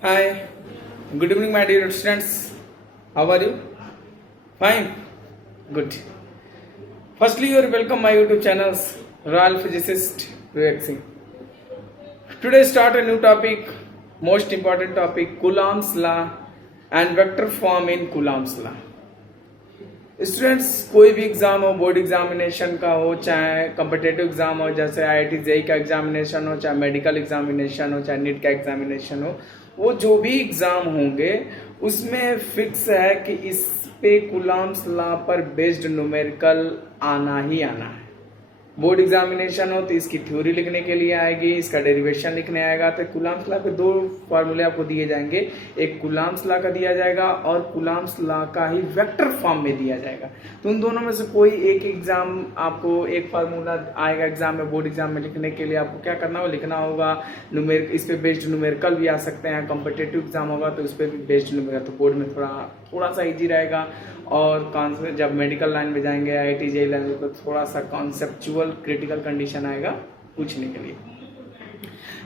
Hi, good evening, my dear students. How are you? Fine, good. Firstly, you are welcome my YouTube channels, Royal Physicist Reaxing. Today, start a new topic, most important topic, Coulomb's law and vector form in Coulomb's law. Students कोई भी exam हो, board examination का हो, चाहे competitive exam हो, जैसे IIT JEE का examination हो, चाहे मेडिकल एग्जामिनेशन हो, चाहे नीट का एग्जामिनेशन हो, वो जो भी एग्जाम होंगे उसमें फिक्स है कि इस पे कूलम्ब्स लॉ पर बेस्ड न्यूमेरिकल आना ही आना है। बोर्ड एग्जामिनेशन हो तो इसकी थ्योरी लिखने के लिए आएगी, इसका डेरिवेशन लिखने आएगा। तो कूलम्ब्स लॉ के दो फॉर्मूले आपको दिए जाएंगे, एक कूलम्ब्स लॉ का दिया जाएगा और कूलम्ब्स लॉ का ही वेक्टर फॉर्म में दिया जाएगा। तो उन दोनों में से कोई एक एग्जाम आपको एक फार्मूला आएगा एग्जाम में, बोर्ड एग्जाम में लिखने के लिए आपको क्या करना होगा, लिखना होगा। न्यूमेरिकल, इस पे बेस्ड न्यूमेरिकल भी आ सकते हैं, कॉम्पिटेटिव एग्जाम होगा तो उस पर भी बेस्ड न्यूमेरिकल, तो बोर्ड में थोड़ा सा इजी रहेगा। और जब मेडिकल लाइन में जाएंगे, आईआईटी जेईई लाइन में, तो थोड़ा सा कॉन्सेप्चुअल क्रिटिकल कंडीशन आएगा पूछने के लिए।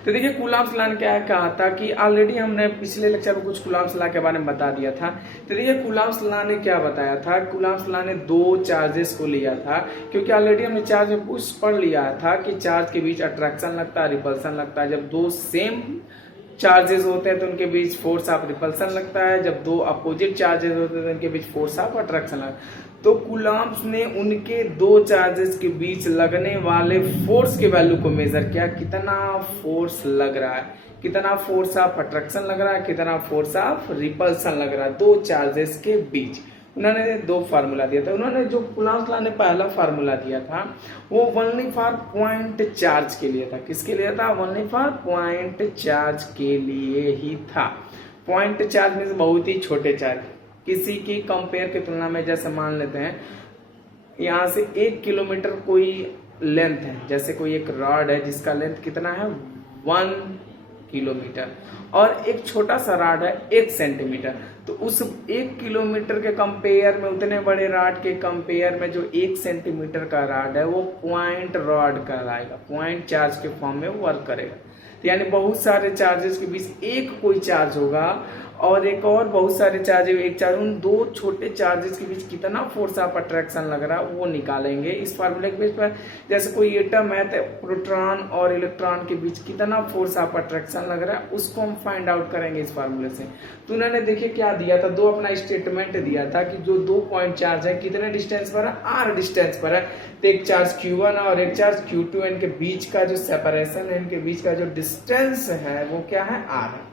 तो देखिए कूलम्ब्स लॉ क्या कहा था कि ऑलरेडी हमने पिछले लेक्चर में कुछ कूलम्ब्स लॉ के बारे में बता दिया था। तो देखिए कूलम्ब्स लॉ ने क्या बताया था, कूलम्ब्स लॉ ने दो चार्जेस को लिया था, क्योंकि ऑलरेडी हमने चार्ज में कुछ पढ़ लिया था कि चार्ज के बीच अट्रैक्शन लगता है, रिपल्सन लगता है। जब दो सेम चार्जेस होते हैं तो उनके बीच फोर्स ऑफ रिपल्सन लगता है, जब दो अपोजिट चार्जेस होते हैं तो उनके बीच फोर्स ऑफ अट्रैक्शन लगता है। तो कूलम्ब्स ने उनके दो चार्जेस के बीच लगने वाले फोर्स के वैल्यू को मेजर किया, कितना फोर्स लग रहा है, कितना फोर्स ऑफ अट्रैक्शन लग रहा है, कितना फोर्स ऑफ रिपल्सन लग रहा है दो चार्जेस के बीच। उन्होंने दो फार्मूला दिया था। उन्होंने जो कूलम्ब्स लॉ ने पहला फार्मूला दिया था वो ओनली फॉर पॉइंट चार्ज के लिए था। किसके लिए था? ओनली फॉर पॉइंट चार्ज के लिए ही था। पॉइंट चार्ज में बहुत ही छोटे चार्ज, किसी की कंपेयर की तुलना में, जैसे मान लेते हैं यहाँ से 1 किलोमीटर कोई लेंथ है, जैसे कोई एक रॉड है जिसका लेंथ कितना है 1 किलोमीटर, और एक छोटा सा रॉड है 1 सेंटीमीटर। तो उस 1 किलोमीटर के कंपेयर में, उतने बड़े रॉड के कंपेयर में जो 1 सेंटीमीटर का रॉड है वो पॉइंट रॉड कहलाएगा, पॉइंट चार्ज के फॉर्म में वर्क करेगा। तो यानी बहुत सारे चार्जेस के बीच एक कोई चार्ज होगा और एक और बहुत सारे चार्जेस, एक चार्ज, उन दो छोटे चार्जेस के बीच कितना फोर्स ऑफ अट्रैक्शन लग रहा है वो निकालेंगे इस फार्मूले के बेस पर। जैसे कोई एटम है तो प्रोटॉन और इलेक्ट्रॉन के बीच कितना फोर्स ऑफ अट्रैक्शन लग रहा है उसको हम फाइंड आउट करेंगे इस फार्मूले से। तो उन्होंने देखिए क्या दिया था, दो अपना स्टेटमेंट दिया था कि जो दो पॉइंट चार्ज है कितने डिस्टेंस पर है, r डिस्टेंस पर है। तो एक चार्ज q1 और एक चार्ज q2, इनके बीच का जो सेपरेशन है, इनके बीच का जो डिस्टेंस है वो क्या है, r है।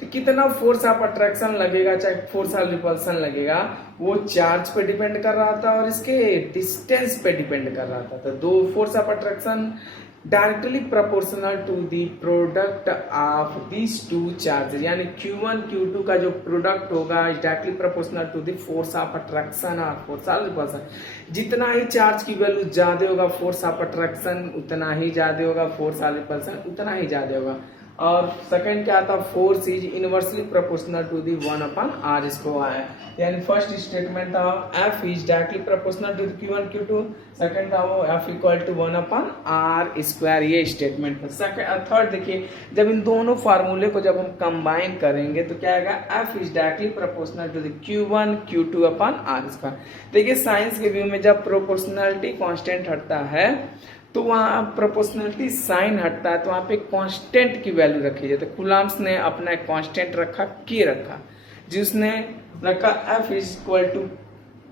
तो कितना फोर्स ऑफ अट्रैक्शन लगेगा, चाहे फोर्स ऑफ रिपल्सन लगेगा, वो चार्ज पे डिपेंड कर रहा था और इसके डिस्टेंस पे डिपेंड कर रहा था। तो दो force of attraction directly proportional to the product of these two charges, यानी Q1 Q2 का जो प्रोडक्ट होगा directly proportional to the force of attraction और फोर्स ऑफ रिपल्सन। जितना ही चार्ज की वैल्यू ज्यादा होगा फोर्स ऑफ अट्रैक्शन उतना ही ज्यादा होगा, फोर्स ऑफ रिपल्सन उतना ही ज्यादा होगा। और सेकंड क्या था, force is inversely proportional to the 1/r square. यानी फर्स्ट स्टेटमेंट था F is directly proportional to Q1 Q2, second था वो F equal to 1/r square, ये स्टेटमेंट था। सेकंड थर्ड देखिए, जब इन दोनों फार्मूले को जब हम कंबाइन करेंगे तो क्या आएगा, F is directly proportional to the Q1 Q2/r square. देखिए साइंस के व्यू में जब प्रोपोर्शनलिटी कांस्टेंट हटता है तो वहां प्रोपोर्शनलिटी साइन हटता है, तो वहां पे कांस्टेंट की वैल्यू रखी जाती है। कूलम्ब्स ने अपना कांस्टेंट रखा, के रखा, जिसने रखा F is equal to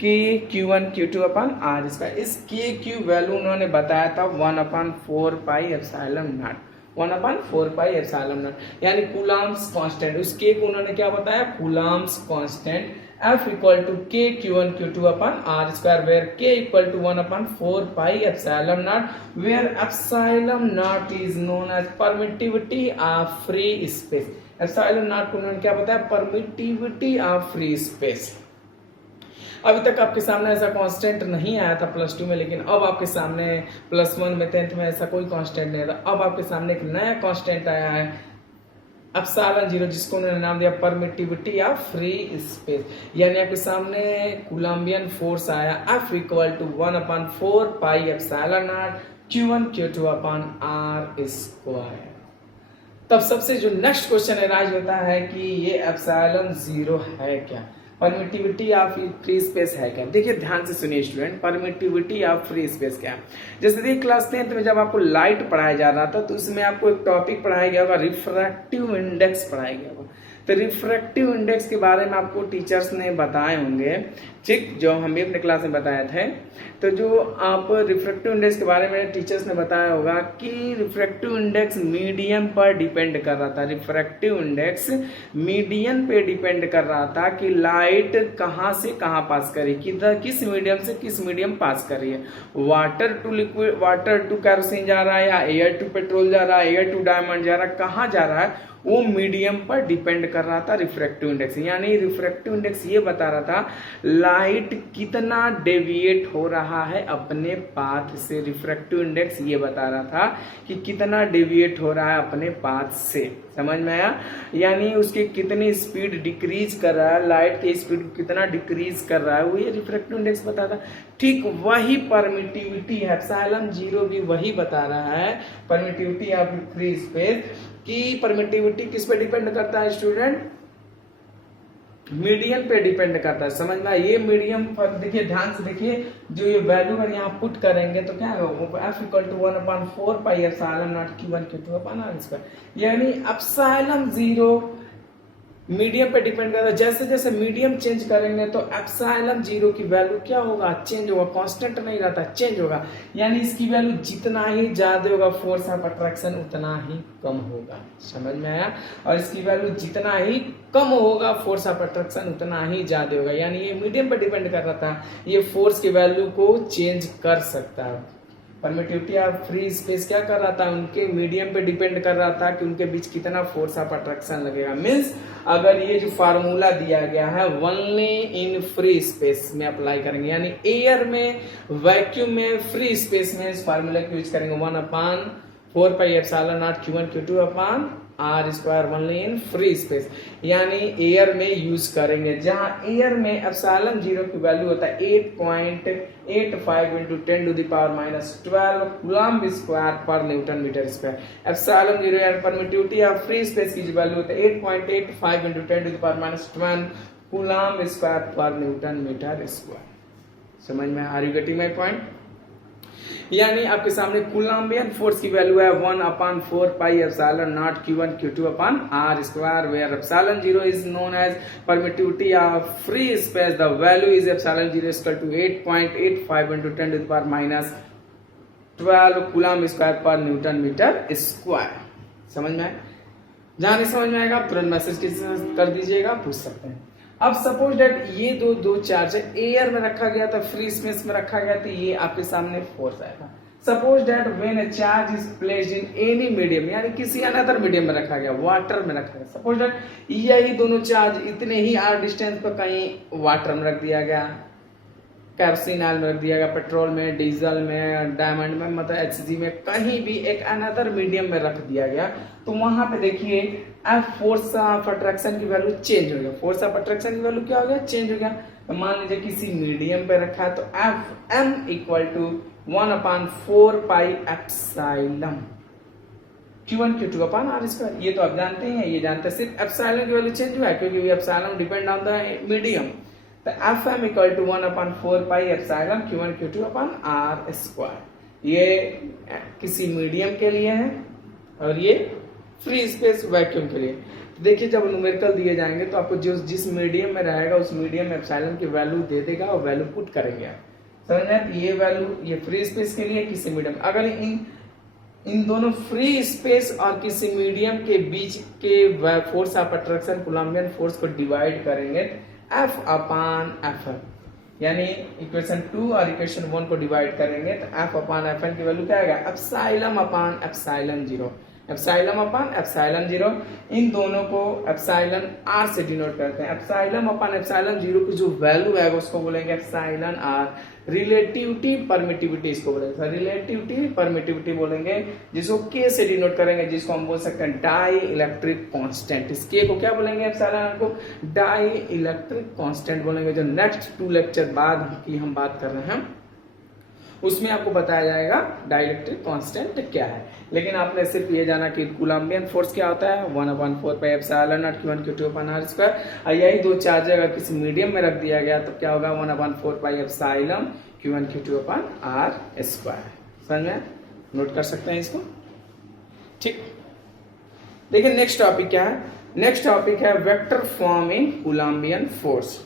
K Q1 Q2/r square. इस के क्यू वैल्यू उन्होंने बताया था 1/4 pi epsilon naught, 1/4 pi epsilon naught, यानी कूलम्ब्स कांस्टेंट। उस के को उन्होंने क्या बताया, Coulomb's constant F equal to K Q1 Q2/r square, where K equal to 1/4 pi epsilon naught, where epsilon naught is known as permittivity of free space. Epsilon naught को उन्होंने क्या बताया, परमिटिविटी ऑफ फ्री स्पेस। अभी तक आपके सामने ऐसा constant नहीं आया था प्लस 2 में, लेकिन अब आपके सामने प्लस 1 में 10th में ऐसा कोई कांस्टेंट नहीं था। अब आपके सामने एक नया कांस्टेंट आया है एप्सिलॉन 0, जिसको उन्होंने नाम दिया परमिटिविटी ऑफ फ्री स्पेस। यानी आपके सामने कूलम्बियन फोर्स आया F equal to 1/4 pi epsilon not Q1 Q2/r square. तब सबसे जो नेक्स्ट क्वेश्चन अराइज होता है कि ये एप्सिलॉन जीरो है क्या, परमिटिविटी ऑफ फ्री स्पेस है क्या। देखिए ध्यान से सुनिए student, permittivity of free space क्या है। जैसे देखिए क्लास 10th में जब आपको लाइट पढ़ाया जा रहा था तो उसमें आपको एक टॉपिक पढ़ाया गया होगा, रिफ्रैक्टिव इंडेक्स पढ़ाया गया होगा। तो रिफ्रैक्टिव इंडेक्स के बारे में आपको टीचर्स ने बताए होंगे, ठीक, जो हम भी अपने क्लास में बताए थे। तो जो आप रिफ्रैक्टिव इंडेक्स के बारे में टीचर्स ने बताया होगा कि रिफ्रैक्टिव इंडेक्स मीडियम पर डिपेंड कर रहा था। रिफ्रैक्टिव इंडेक्स मीडियम पे डिपेंड कर रहा था कि लाइट कहाँ से कहाँ पास करी, किस मीडियम से किस मीडियम पास कर रही है। Water to liquid, water to kerosene जा रहा है या एयर टू पेट्रोल जा रहा है, एयर टू डायमंड जा रहा है, कहाँ जा रहा है वो मीडियम पर डिपेंड कर रहा था रिफ्रैक्टिव इंडेक्स। यानी रिफ्रैक्टिव इंडेक्स ये बता रहा था लाइट कितना डेविएट हो रहा है अपने पाथ से। रिफ्रैक्टिव इंडेक्स ये बता रहा था कि कितना डेविएट हो रहा है अपने पाथ से। समझ में आया? यानी उसकी कितनी स्पीड डिक्रीज कर रहा है, लाइट की स्पीड को कितना डिक्रीज कर रहा है, वो ये रिफ्रैक्टिव इंडेक्स बताता। ठीक वही परमिटिविटी है, एप्सिलॉन जीरो भी वही बता रहा है, परमिटिविटी ऑफ फ्री स्पेस की परमिटिविटी किस पे डिपेंड करता है स्टूडेंट, मीडियम पे डिपेंड करता है। समझ में? ये मीडियम पर देखिए, ध्यान से देखिए, जो ये वैल्यू अगर यहाँ पुट करेंगे तो क्या होगा, f equal to 1/4 pi epsilon not q1 q2 upon r square. यानी एप्सिलॉन जीरो मीडियम पे डिपेंड करता है। जैसे जैसे मीडियम चेंज करेंगे तो एप्सिलॉन जीरो की वैल्यू क्या होगा, चेंज होगा, कांस्टेंट नहीं रहता, चेंज होगा। यानी इसकी वैल्यू जितना ही ज्यादा होगा फोर्स ऑफ अट्रैक्शन उतना ही कम होगा। समझ में आया? और इसकी वैल्यू जितना ही कम होगा फोर्स ऑफ अट्रैक्शन उतना ही ज्यादा होगा। यानी ये मीडियम पे डिपेंड कर रहा था, ये फोर्स की वैल्यू को चेंज कर सकता है। परमिटिविटी ऑफ फ्री स्पेस क्या कर रहा था, उनके मीडियम पे डिपेंड कर रहा था कि उनके बीच कितना फोर्स ऑफ अट्रैक्शन लगेगा। मींस अगर ये जो फार्मूला दिया गया है ओनली इन फ्री स्पेस में अप्लाई करेंगे, यानी एयर में, वैक्यूम में, फ्री स्पेस में इस फार्मूला को यूज करेंगे 1/4 pi epsilon not q1 q2 upon r square only in free space. यानी एयर में यूज करेंगे, जहां एयर में एप्सिलॉन जीरो की वैल्यू होता है 8.85 into 10 to the power -12 coulomb square पर newton metre square. Epsilon zero यानी परमिटिविटी ऑफ फ्री स्पेस की जो वैल्यू होता है 8.85 into 10 to the power -12 coulomb square पर न्यूटन मीटर स्क्वायर। समझ में? Are you getting my point? यानी आपके सामने कूलम्बियन फोर्स की वैल्यू है 1/4 pi epsilon not q1 q2 upon r square, where epsilon zero is known as permittivity of free space. The value is epsilon zero equal to 8.85 into 10 to the power -12 coulomb square पर newton metre square. समझ में? जहां नहीं समझ में आएगा तुरंत message कर दीजिएगा, पूछ सकते हैं। अब सपोज दैट ये दो चार्ज एयर में रखा गया था, फ्री स्पेस में रखा गया था, ये आपके सामने फोर्स आएगा। Suppose that when a charge is placed in any medium, यानी किसी अनदर मीडियम में रखा गया, वाटर में रखा गया। सपोज दैट यही दोनों चार्ज इतने ही r डिस्टेंस पर कहीं वाटर में रख दिया गया, कैरोसिन ऑयल में रख दिया गया, पेट्रोल में, डीजल में, डायमंड में, मतलब HG में, कहीं भी एक अनदर मीडियम में रख दिया गया, तो वहां पे देखिए एफ फोर्स ऑफ अट्रैक्शन की वैल्यू चेंज हो गया। फोर्स ऑफ अट्रैक्शन की वैल्यू क्या हो गया, चेंज हो गया। तो मान लीजिए किसी मीडियम पे रखा है तो F M equal to 1/4 pi epsilon q1 q2 upon r square. ये तो आप जानते हैं, ये जानते हैं, सिर्फ एप्सिलॉन की वैल्यू चेंज हुआ है क्योंकि epsilon depend on the medium. तो F equal to 1/4 pi epsilon q1 q2 upon r square. ये किसी मीडियम के लिए है और ये फ्री स्पेस वैक्यूम के लिए। तो देखिए जब न्यूमेरिकल दिए जाएंगे तो आपको जो जिस मीडियम में रहेगा उस मीडियम में एप्सिलॉन की वैल्यू दे देगा और वैल्यू पुट करेंगे आप। समझ में? ये वैल्यू ये फ्री स्पेस के लिए, किसी मीडियम, अगर इन दोनों फ्री स्पेस और किसी मीडियम के बीच के force of attraction coulombian force को डिवाइड करेंगे F अपॉन Fn, यानी इक्वेशन 2 और इक्वेशन 1 को डिवाइड करेंगे तो F अपॉन Fn की वैल्यू क्या आएगा, epsilon upon epsilon zero. Epsilon upon epsilon zero, इन दोनों को एप्सिलॉन r से डिनोट करते हैं। एप्सिलॉन अपॉन एप्सिलॉन जीरो की जो वैल्यू है उसको बोलेंगे एप्सिलॉन r। रिलेटिविटी परमिटिविटी इसको बोलेंगे, रिलेटिविटी परमिटिविटी बोलेंगे, जिसको k से डिनोट करेंगे, जिसको हम बोल सकते हैं डाई इलेक्ट्रिक कांस्टेंट। इस k को क्या बोलेंगे, एप्सिलॉन को डाई इलेक्ट्रिक कांस्टेंट बोलेंगे, जो नेक्स्ट 2 लेक्चर बाद की हम बात कर रहे हैं उसमें आपको बताया जाएगा डाइलेक्ट्रिक कांस्टेंट क्या है। लेकिन आपने सिर्फ ये जाना कि कूलम्बियन फोर्स क्या होता है 1/4πε0 Q1 Q2/r²। और यही दो चार्ज अगर किसी मीडियम में रख दिया गया तो क्या होगा 1/4πε Q1 Q2/r²। समझ में, नोट कर सकते हैं इसको। ठीक, देखिए नेक्स्ट टॉपिक क्या है। नेक्स्ट टॉपिक है वेक्टर फॉर्म इन कूलम्बियन फोर्स।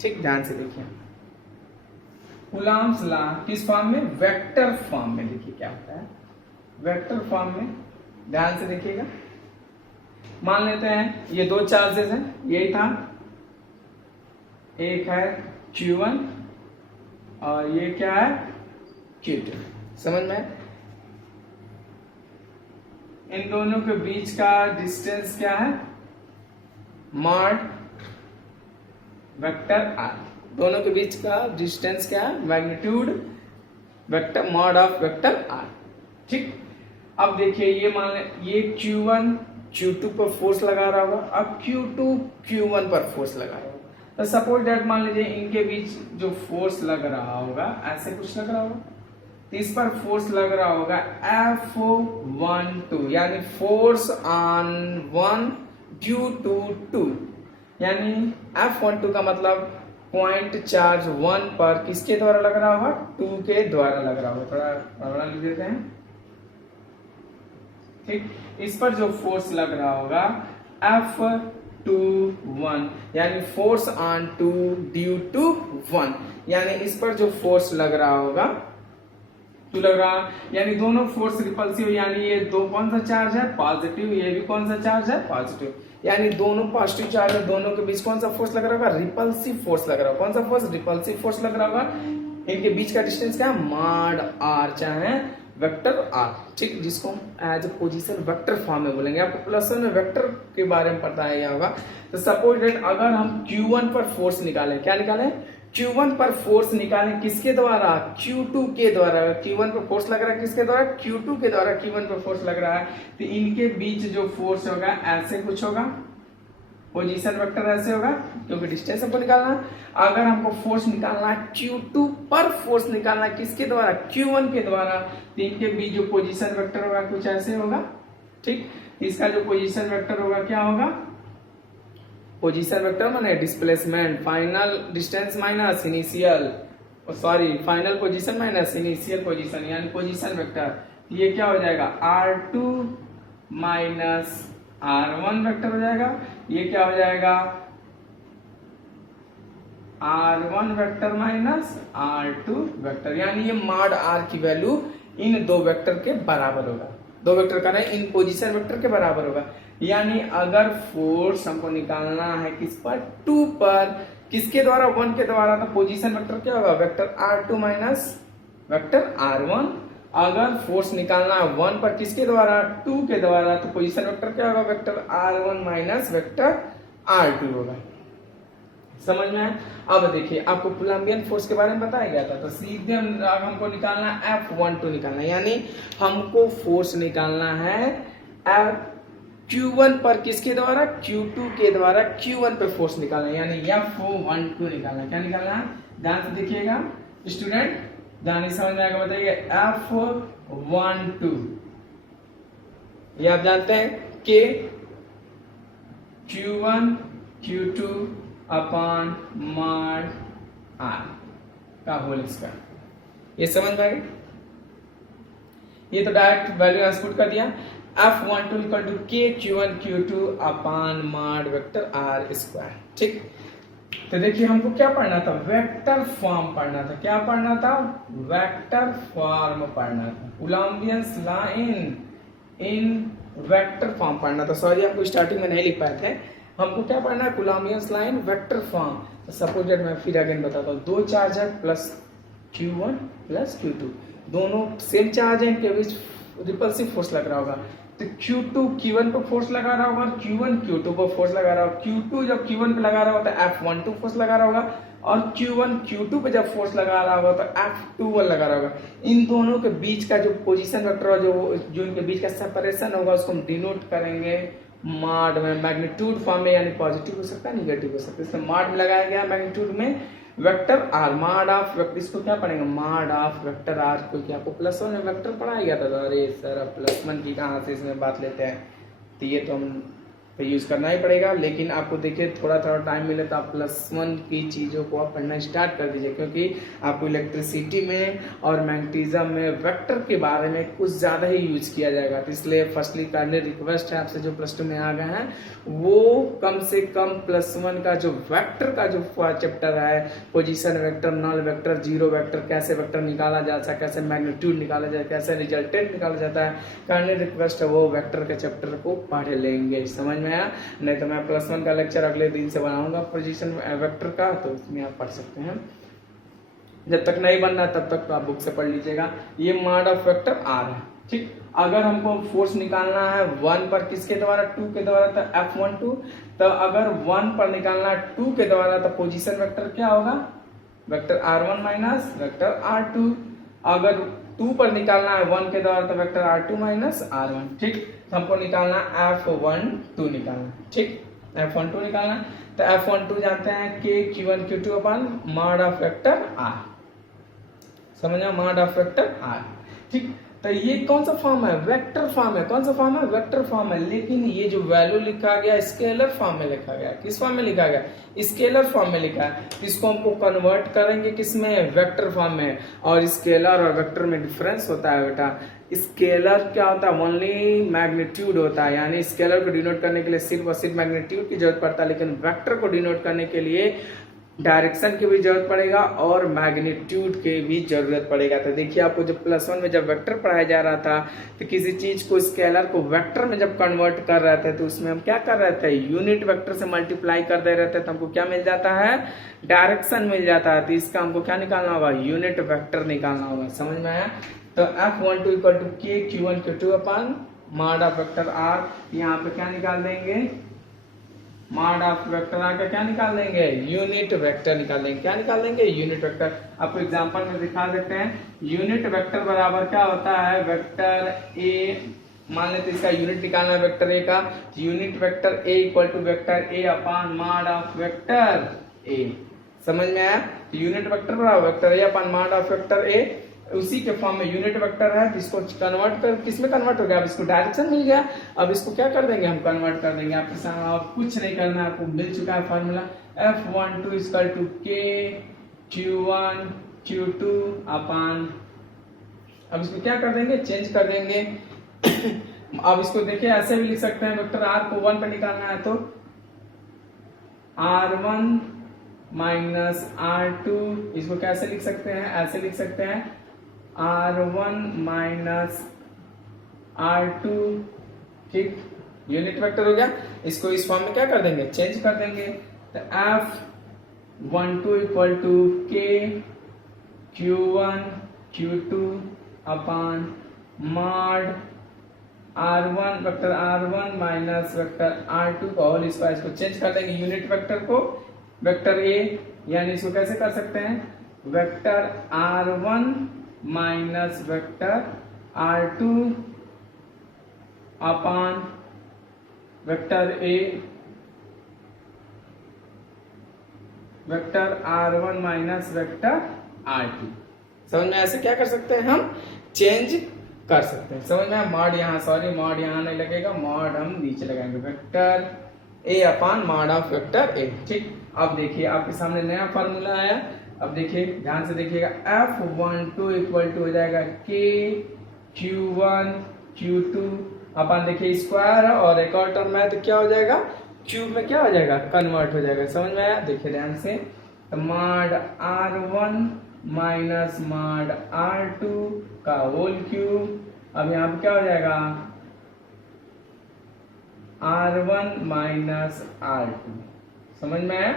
ठीक, ध्यान से देखिए, कूलम्ब्स लॉ किस फॉर्म में, वेक्टर फॉर्म में। देखिए क्या होता है वेक्टर फॉर्म में, ध्यान से देखिएगा। मान लेते हैं ये दो चार्जेस हैं, यही था, एक है Q1 और ये क्या है Q2। समझ में, इन दोनों के बीच का डिस्टेंस क्या है, मॉड वेक्टर r। दोनों के बीच का डिस्टेंस क्या है, magnitude vector mod of vector r। ठीक, अब देखिए ये मान ले ये Q1 Q2 पर फोर्स लगा रहा होगा, अब Q2 Q1 पर फोर्स लगा रहा होगा। तो सपोज दैट मान लीजिए इनके बीच जो फोर्स लग रहा होगा ऐसे कुछ लग रहा होगा, तो इस पर फोर्स लग रहा होगा F12 यानी फोर्स ऑन 1 ड्यू टू 2, यानी F12 का मतलब पॉइंट चार्ज 1 पर किसके द्वारा लग रहा होगा, 2 के द्वारा लग रहा होगा। थोड़ा बड़ा लिख देते हैं। ठीक, इस पर जो फोर्स लग रहा होगा F21 यानी फोर्स ऑन 2 ड्यू टू 1, यानी इस पर जो फोर्स लग रहा होगा तो लग रहा, यानी दोनों फोर्स रिपल्सिव, यानी ये दो कौन सा चार्ज है पॉजिटिव, ये भी कौन सा चार्ज है पॉजिटिव, यानी दोनों पॉजिटिव चार्ज है, दोनों के बीच कौन सा फोर्स लग रहा होगा, रिपल्सिव फोर्स लग रहा होगा। कौन सा फोर्स, रिपल्सिव फोर्स लग रहा होगा। इनके बीच का डिस्टेंस क्या है, मॉड r, चाहे वेक्टर r। ठीक, जिसको हम as a position vector form में बोलेंगे। आपको प्लस में वेक्टर के बारे में पता है होगा। तो सपोज दैट अगर हम Q1 पर फोर्स निकालें, क्या निकालें, Q1 पर फोर्स निकालें किसके द्वारा, Q2 के द्वारा। Q1 पर फोर्स लग रहा है किसके द्वारा, Q2 के द्वारा Q1 पर फोर्स लग रहा है, तो इनके बीच जो फोर्स होगा ऐसे कुछ होगा, पोजीशन वेक्टर ऐसे होगा, क्योंकि डिस्टेंस हमको निकालना है। अगर हमको फोर्स निकालना है Q2 पर फोर्स निकालना है किसके द्वारा, Q1 के द्वारा, तो इनके बीच जो पोजीशन वेक्टर होगा कुछ ऐसे होगा। ठीक, इसका जो पोजीशन वेक्टर होगा क्या होगा, पोजीशन वेक्टर माने displacement, final distance minus initial, sorry final position minus initial position, यानी पोजीशन वेक्टर। ये क्या हो जाएगा, R2 माइनस R1 वेक्टर हो जाएगा। ये क्या हो जाएगा, R1 vector minus R2 vector, यानी ये मॉड R की वैल्यू इन दो वेक्टर के बराबर होगा। दो वेक्टर का नहीं, इन पोजीशन वेक्टर के बराबर होगा। यानी अगर फोर्स हमको निकालना है किस पर, 2 पर, किसके द्वारा, 1 के द्वारा, तो पोजीशन वेक्टर क्या होगा, vector R2 minus vector R1। अगर फोर्स निकालना है 1 पर किसके द्वारा, 2 के द्वारा, तो पोजीशन वेक्टर क्या होगा, vector R1 minus vector R2 होगा। समझ में आया। अब देखिए आपको कूलम्बियन फोर्स के बारे में बताया गया था, तो सीधे हमको निकालना F12 निकालना, यानी हमको फोर्स निकालना है Q1 पर किसके द्वारा, Q2 के द्वारा Q1 पे फोर्स निकालना, यानी F12 निकालना। क्या निकालना है, ध्यान से देखिएगा स्टूडेंट, ध्यान से समझ में आएगा, बताइएगा F12। ये आप जानते हैं कि Q1 Q2 upon mod R का होल स्क्वायर। ये समझ में आएगा। ये तो डायरेक्ट वैल्यू पुट कर दिया, F12 equal to K Q1 Q2 upon mod vector R square. ठीक, तो देखिए हमको क्या पढ़ना था, वेक्टर फॉर्म पढ़ना था। क्या पढ़ना था, वेक्टर फॉर्म पढ़ना था। कूलम्बियंस लॉ इन वेक्टर फॉर्म पढ़ना था। सॉरी आपको स्टार्टिंग में नहीं लिख पाए थे। हमको क्या पढ़ना है, कूलम्बियंस लॉ इन वेक्टर फॉर्म। तो सपोज दैट मैं फिर अगेन बताता हूँ, दो चार्ज है प्लस Q1 प्लस Q2, दोनों सेम चार्ज है, इनके बीच रिपल्सिव फोर्स लग रहा होगा। तो Q2 Q1 पर फोर्स लगा रहा होगा, Q1 Q2 पर फोर्स लगा रहा होगा। Q2 जब Q1 पे लगा रहा होगा तो F12 फोर्स लगा रहा होगा, और Q1 Q2 पे जब फोर्स लगा रहा होगा तो F21 लगा रहा होगा। इन दोनों के बीच का जो पोजीशन वेक्टर, जो इनके बीच का सेपरेशन होगा, उसको हम डिनोट करेंगे मॉड में, मैग्नीट्यूड फॉर्म में, यानी पॉजिटिव हो सकता है, निगेटिव हो सकता है। इसमें मॉड में लगाया गया मैग्नीट्यूड में, vector R mod of vector, इसको क्या पढ़ेंगे मॉड ऑफ वेक्टर आर, क्योंकि आपको +1 में वेक्टर पढ़ाया गया था। अरे सर अब +1 की कहाँ से इसमें बात लेते हैं, तो ये तो हम तो यूज़ करना ही पड़ेगा। लेकिन आपको देखिए थोड़ा थोड़ा टाइम मिले तो आप +1 की चीज़ों को आप पढ़ना स्टार्ट कर दीजिए, क्योंकि आपको इलेक्ट्रिसिटी में और मैग्नेटिज्म में वेक्टर के बारे में कुछ ज़्यादा ही यूज किया जाएगा। तो इसलिए फर्स्टली काइंडली रिक्वेस्ट है आपसे जो +2 में आ गए हैं वो कम से कम +1 का जो वेक्टर का जो चैप्टर है, position vector, null vector, zero vector, कैसे वेक्टर निकाला जाता है, कैसे मैग्नीट्यूड निकाला जाता है, कैसे रिजल्टेंट निकाला जाता है, काइंडली रिक्वेस्ट है वो वेक्टर के चैप्टर को पढ़ लेंगे। समझ में आया? नहीं तो मैं +1 का लेक्चर अगले दिन से बनाऊंगा पोजीशन वेक्टर का, तो उसमें आप पढ़ सकते हैं। जब तक नहीं बनना तब तक आप बुक से पढ़ लीजिएगा। ये मॉड ऑफ वेक्टर आर है, ठीक। अगर हमको फोर्स निकालना है 1 पर किसके द्वारा, 2 के द्वारा, तो F12। तो अगर 1 पर निकालना है 2 के द्वारा तो पोजीशन वेक्टर क्या होगा, vector R1 minus vector R2। अगर 2 पर निकालना है 1 के द्वारा तो वेक्टर R2 माइनस R1, ठीक। तो हमको निकालना F12 निकालना, ठीक, F12 निकालना। तो F12 जानते हैं K Q1 Q2 upon mod of vector R, समझना, मॉड ऑफ वेक्टर R, ठीक। तो ये कौन सा फॉर्म है, वेक्टर फॉर्म है। कौन सा फॉर्म है, वेक्टर फॉर्म है। लेकिन ये जो वैल्यू लिखा गया स्केलर फॉर्म में लिखा गया। किस फॉर्म में लिखा गया, स्केलर फॉर्म में लिखा है। इसको हमको कन्वर्ट करेंगे किसमें, वेक्टर फॉर्म में। और स्केलर और वेक्टर में डिफरेंस होता है बेटा। स्केलर क्या होता है, ओनली मैग्नीट्यूड होता है, यानी स्केलर को डिनोट करने के लिए सिर्फ और सिर्फ मैग्नीट्यूड की जरूरत पड़ता है। लेकिन वेक्टर को डिनोट करने के लिए डायरेक्शन की भी जरूरत पड़ेगा और मैग्नीट्यूड की भी जरूरत पड़ेगा। तो देखिए आपको जब +1 में जब वेक्टर पढ़ाया जा रहा था तो किसी चीज को स्केलर को वेक्टर में जब कन्वर्ट कर रहे थे तो उसमें हम क्या कर रहे थे, यूनिट वेक्टर से मल्टीप्लाई कर दे रहे थे, तो हमको क्या मिल जाता है, डायरेक्शन मिल जाता है। तो इसका हमको क्या निकालना होगा, यूनिट वेक्टर निकालना होगा। समझ में आया? तो F12 = K Q1 Q2 upon mod of vector R, यहाँ पे क्या निकाल देंगे, मॉड ऑफ वेक्टर आर का क्या निकाल देंगे, यूनिट वेक्टर निकाल देंगे। क्या निकाल देंगे, यूनिट वेक्टर। आपको एग्जांपल में दिखा देते हैं। यूनिट वेक्टर बराबर क्या होता है, वेक्टर ए, मान लेते इसका यूनिट निकालना है वेक्टर ए का। Unit vector A = vector A upon mod of vector A. समझ में आया? यूनिट वेक्टर बराबर vector A upon mod of vector A, उसी के फॉर्म में यूनिट वेक्टर है। इसको कन्वर्ट कर किसमें कन्वर्ट हो गया, अब इसको डायरेक्शन मिल गया। अब इसको क्या कर देंगे, हम कन्वर्ट कर देंगे। आपके सामने आप कुछ नहीं करना, आपको मिल चुका है formula. F12 = K Q1 Q2 upon, अब इसको क्या कर देंगे, चेंज कर देंगे। अब इसको देखिए ऐसे भी लिख सकते हैं, वेक्टर R को 1 पर निकालना है तो R1 माइनस R2, इसको कैसे लिख सकते हैं, ऐसे लिख सकते हैं R1 माइनस R2, ठीक, यूनिट वेक्टर हो गया। इसको इस फॉर्म में क्या कर देंगे, चेंज कर देंगे। तो F12 = K Q1 Q2 upon mod R1 vector R1 minus vector R2 का होल स्क्वायर। इसको चेंज कर देंगे यूनिट वेक्टर को वेक्टर ए, यानी इसको कैसे कर सकते हैं, vector R1 minus vector R2 upon vector A, vector R1 minus vector R2। समझ में? ऐसे क्या कर सकते हैं, हम चेंज कर सकते हैं। समझ में? मॉड यहाँ, सॉरी मॉड यहाँ नहीं लगेगा, मॉड हम नीचे लगाएंगे, vector A upon mod of vector A, ठीक। अब देखिए आपके सामने नया फॉर्मूला आया। अब देखिए ध्यान से देखिएगा, F12 हो जाएगा K Q1 Q2 अपन, देखिए स्क्वायर है और एक और टर्म है तो क्या हो जाएगा, क्यूब में क्या हो जाएगा, कन्वर्ट हो जाएगा। समझ में आया? देखिए ध्यान से, तो mod R1 minus mod R2 का होल क्यूब। अब यहाँ पे क्या हो जाएगा, R1 माइनस R2। समझ में आया?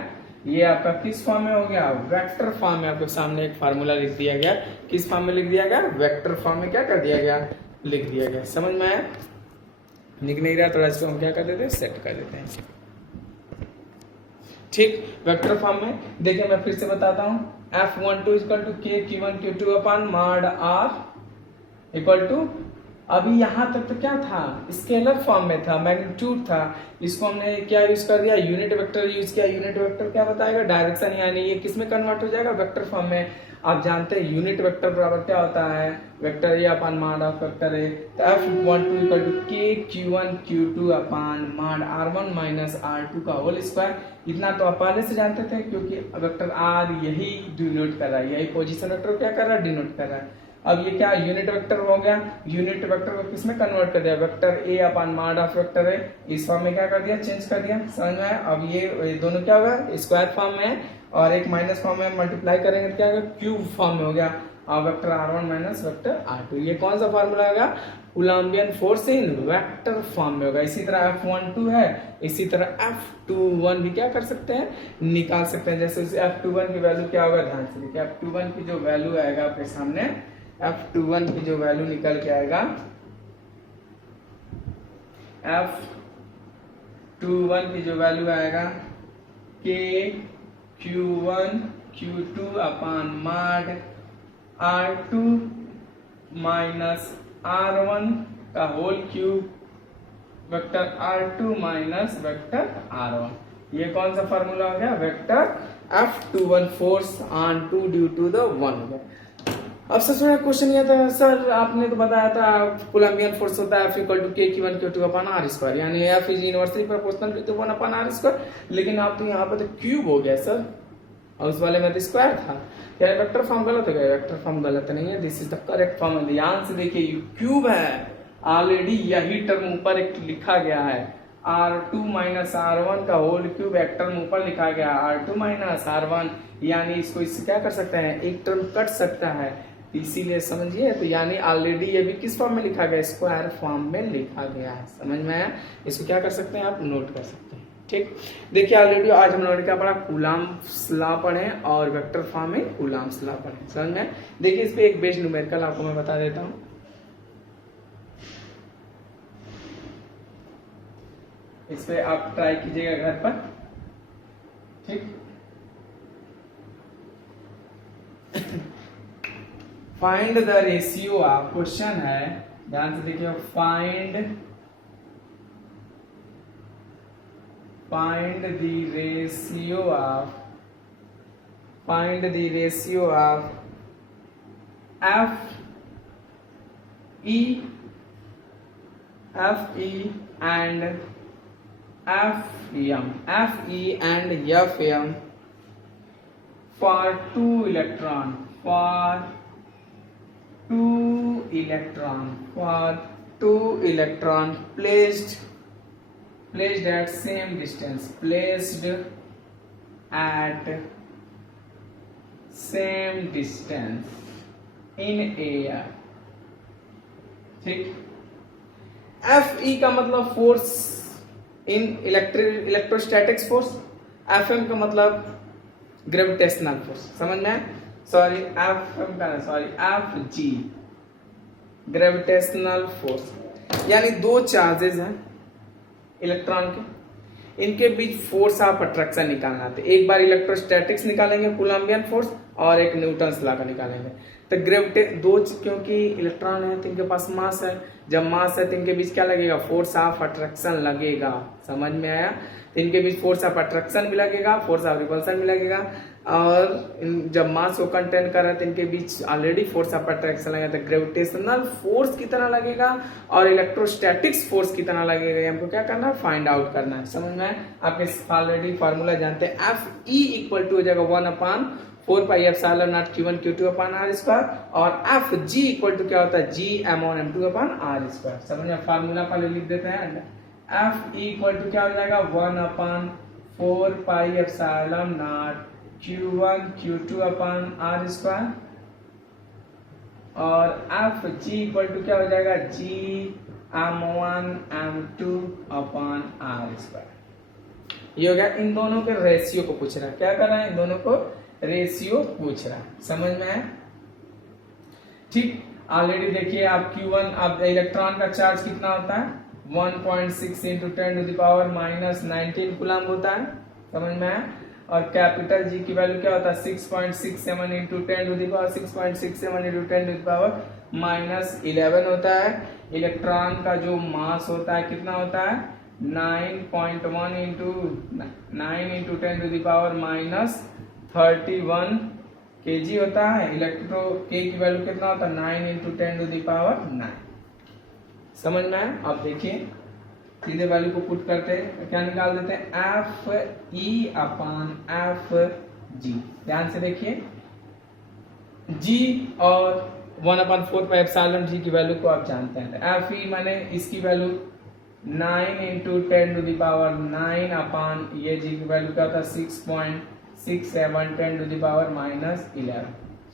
ये आपका किस फॉर्म में हो गया, वेक्टर फॉर्म में। आपके सामने एक फार्मूला लिख दिया गया, किस फॉर्म में लिख दिया गया, वेक्टर फॉर्म में क्या कर दिया गया, लिख दिया गया। समझ में आया? लिख नहीं रहा थोड़ा, इसको हम क्या कर देते हैं, सेट कर देते हैं, ठीक। वेक्टर फॉर्म में देखिए मैं फिर से बताता हूँ, F12 = K Q1 Q2 upon mod R = अभी यहाँ तक तो क्या था, स्केलर फॉर्म में था, मैग्नीट्यूड था। इसको हमने क्या यूज कर दिया, यूनिट वेक्टर यूज किया। यूनिट वेक्टर क्या बताएगा, डायरेक्शन, यानी ये किसमें कन्वर्ट हो जाएगा, वेक्टर फॉर्म में। आप जानते हैं यूनिट वेक्टर बराबर क्या होता है, vector A upon mod of vector A. तो F12 equal to K Q1 Q2 upon mod R1 minus R2 का होल स्क्वायर। इतना तो आप पहले से जानते थे, क्योंकि वेक्टर R यही डिनोट कर रहा है, यही पोजीशन वेक्टर क्या कर रहा है, डिनोट कर रहा है। अब ये क्या यूनिट वेक्टर हो गया, यूनिट वेक्टर को किसमें कन्वर्ट कर दिया, vector A upon mod of vector A, इस फॉर्म में क्या कर दिया, चेंज कर दिया। समझ में आया। अब ये दोनों क्या होगा, स्क्वायर फॉर्म में है, और एक माइनस फॉर्म में मल्टीप्लाई करेंगे तो क्या होगा, क्यूब फॉर्म में हो गया। और vector R1 minus vector R2, ये कौन सा फॉर्मूला होगा, कूलम्बियन फोर्स इन वेक्टर फॉर्म में होगा। इसी तरह F12 है, इसी तरह F21 भी क्या कर सकते हैं, निकाल सकते हैं। जैसे F21 की वैल्यू क्या होगा, ध्यान से देखिए। F21 की जो वैल्यू आएगा आपके सामने, F21 की जो वैल्यू निकल के आएगा, F21 की जो वैल्यू आएगा के Q1 Q2 अपान मॉड R2 माइनस R1 का whole cube vector R2 minus vector R1। ये कौन सा फॉर्मूला हो गया, vector F21 force on 2 due to the 1 हो गया। अब सबसे बड़ा क्वेश्चन ये था, सर आपने तो बताया था कूलम्बियन फोर्स होता है F equal to K Q1 Q2 upon R square, यानी F is inversely proportional to 1 upon R square. लेकिन आप तो यहाँ पे तो क्यूब हो गया सर, और उस वाले में तो स्क्वायर था। क्या वेक्टर फॉर्म गलत हो गया, वेक्टर फॉर्म गलत नहीं है, this is the correct form. ध्यान से देखिए, क्यूब है, ऑलरेडी यही टर्म ऊपर एक लिखा गया है, R2 माइनस R1 का होल क्यूब एक टर्म ऊपर लिखा गया, R2 माइनस R1, यानी इसको इससे क्या कर सकते हैं, एक टर्म कट सकता है, इसीलिए समझिए। तो यानी ऑलरेडी ये भी किस फॉर्म में लिखा गया, स्क्वायर फॉर्म में लिखा गया है। समझ में आया। इसको क्या कर सकते हैं, आप नोट कर सकते हैं। ठीक, देखिए ऑलरेडी आज हम लोगों ने क्या पढ़ा, कूलम्ब्स लॉ पढ़े और वेक्टर फॉर्म में कूलम्ब्स लॉ पढ़े। समझ में। देखिए इस पे एक बेस न्यूमेरिकल आपको मैं बता देता हूँ। इस पे आप ट्राई कीजिएगा घर पर। ठीक, find the ratio of, question है, ध्यान से देखिए, find the ratio of F E and FM for two electron placed at same distance, in air। ठीक, Fe का मतलब force in electrostatics force, Fm का मतलब ग्रेविटेशनल फोर्स। समझ में, सॉरी Fm का सॉरी Fg ग्रेविटेशनल फोर्स, यानी दो चार्जेस हैं इलेक्ट्रॉन के, इनके बीच फोर्स ऑफ अट्रैक्शन निकालना है। एक बार इलेक्ट्रोस्टैटिक्स निकालेंगे कूलम्बियन फोर्स, और एक न्यूटन्स लॉ का निकालेंगे। तो दो, क्योंकि इलेक्ट्रॉन है तो इनके पास मास है, जब मास है तो इनके बीच क्या लगेगा, फोर्स ऑफ अट्रैक्शन लगेगा। समझ में आया। तो इनके बीच फोर्स ऑफ अट्रैक्शन भी लगेगा, फोर्स ऑफ रिपल्सन भी लगेगा, और जब मास को कंटेन कर रहे हैं तो इनके बीच ऑलरेडी फोर्स ऑफ अट्रैक्शन लगेगा। तो ग्रेविटेशनल फोर्स की तरह लगेगा और इलेक्ट्रोस्टैटिक्स फोर्स की तरह लगेगा। हमको क्या करना है, फाइंड आउट करना है। समझ में, आपके ऑलरेडी फार्मूला जानते हैं, Fe इक्वल टू हो जाएगा 1/4 pi epsilon not Q1 Q2 upon R square, और Fg इक्वल टू क्या होता है, G/m1m2 अपान R स्क्वायर। समझ में, फार्मूला पहले लिख देते हैं। F इक्वल टू क्या हो जाएगा, 1/4 pi epsilon not Q1 Q2 upon R square, और Fg इक्वल टू क्या हो जाएगा, G/m1m2 अपान R स्क्वायर। ये हो गया। इन दोनों के रेशियो को पूछ रहा है, क्या कर रहा है, इन दोनों को रेशियो पूछ रहा है। समझ में आया। ठीक, ऑलरेडी देखिए आप Q1, अब इलेक्ट्रॉन का चार्ज कितना होता है, 1.6 × 10⁻⁻⁻19 कूलम्ब होता है। समझ में आया। और कैपिटल जी की वैल्यू क्या होता है 6.67 into 10 to the power 6.67 into 10 to the power -11 होता है। इलेक्ट्रॉन का जो मास होता है कितना होता है 9.1 into 9 into 10 to the power -31 kg होता है। इलेक्ट्रो के की वैल्यू कितना होता है 9 इंटू 10 टू द पावर 9। समझ में आया? अब देखिए सीधे वैल्यू को पुट करते हैं, क्या निकाल देते हैं F E upon F G. ध्यान से देखिए जी और 1/4 पाई एप्सिलॉन जी की वैल्यू को आप जानते हैं। एफ ई माने इसकी value 9 into 10 to the power 9 upon ये जी की वैल्यू क्या होता है 6.67 10 टू द पावर -11।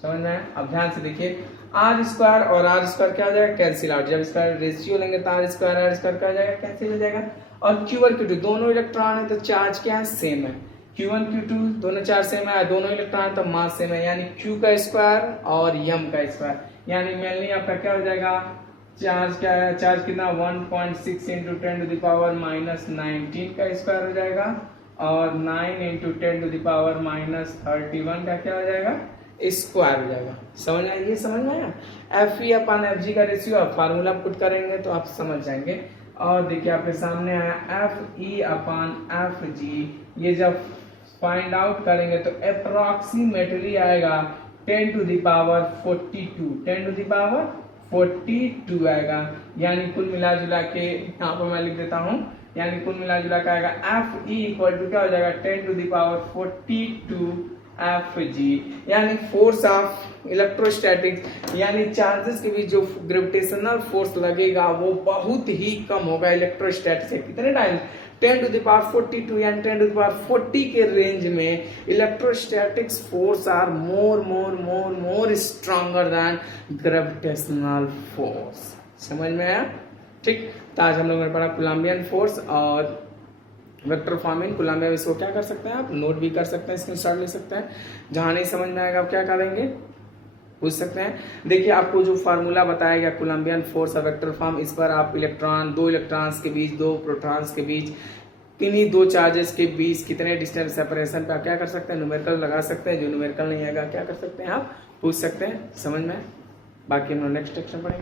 समझ में आया? अब ध्यान से देखिए आर स्क्वायर और आर स्क्वायर क्या हो जाएगा कैंसिल आउट। जब इसका रेशियो लेंगे तो आर स्क्वायर क्या हो जाएगा कैंसिल हो जाएगा। और Q1 Q2 दोनों इलेक्ट्रॉन है तो चार्ज क्या है सेम है। Q1 Q2 दोनों चार्ज सेम है, दोनों इलेक्ट्रॉन तो मास सेम है, यानी Q का स्क्वायर और M का स्क्वायर। यानी मेनली आपका क्या हो जाएगा चार्ज क्या है, चार्ज कितना 1.6 इंटू 10 टू द पावर -19 का स्क्वायर हो जाएगा और 9 इंटू 10 टू द पावर -31 का क्या हो जाएगा स्क्वायर हो जाएगा। समझ आया? ये समझ में आया? F E upon F G का रेशियो आप फार्मूला पुट करेंगे तो आप समझ जाएंगे। और देखिए आपके सामने आया F E upon F G, ये जब फाइंड आउट करेंगे तो अप्रोक्सीमेटली आएगा 10 to the power 42 10 to the power 42 आएगा। यानी कुल मिला जुला के यहाँ पर मैं लिख देता हूँ, यानी कुल मिला जुला के आएगा एफ ई इक्वल टू क्या हो जाएगा 10 to the power 42 F G. यानी फोर्स ऑफ इलेक्ट्रोस्टैटिक्स यानी चार्जेस के बीच जो ग्रेविटेशनल फोर्स लगेगा वो बहुत ही कम होगा इलेक्ट्रोस्टैटिक से। कितने टाइम 10 टू द पावर 42 यानी 10 टू द पावर 40 के रेंज में electrostatics force are more stronger than gravitational force. समझ में आया? ठीक, तो आज हम लोगों ने पढ़ा कूलम्बियन फोर्स और वेक्टर फॉर्म इन कूलम्बिया। इसको क्या कर सकते हैं आप नोट भी कर सकते हैं, स्क्रीनशॉट ले सकते हैं। जहां नहीं समझ में आएगा आप क्या करेंगे पूछ सकते हैं। देखिए आपको जो फार्मूला बताया गया कूलम्बियन फोर्स और वेक्टर फॉर्म, इस पर आप दो इलेक्ट्रॉन्स के बीच, दो प्रोटॉन्स के बीच, किन्हीं दो चार्जेस के बीच कितने डिस्टेंस सेपरेशन पे आप क्या कर सकते हैं न्यूमेरिकल लगा सकते हैं। जो न्यूमेरिकल नहीं आएगा क्या कर सकते हैं आप पूछ सकते हैं। समझ में? बाकी हम लोग नेक्स्ट सेक्शन पढ़ेंगे।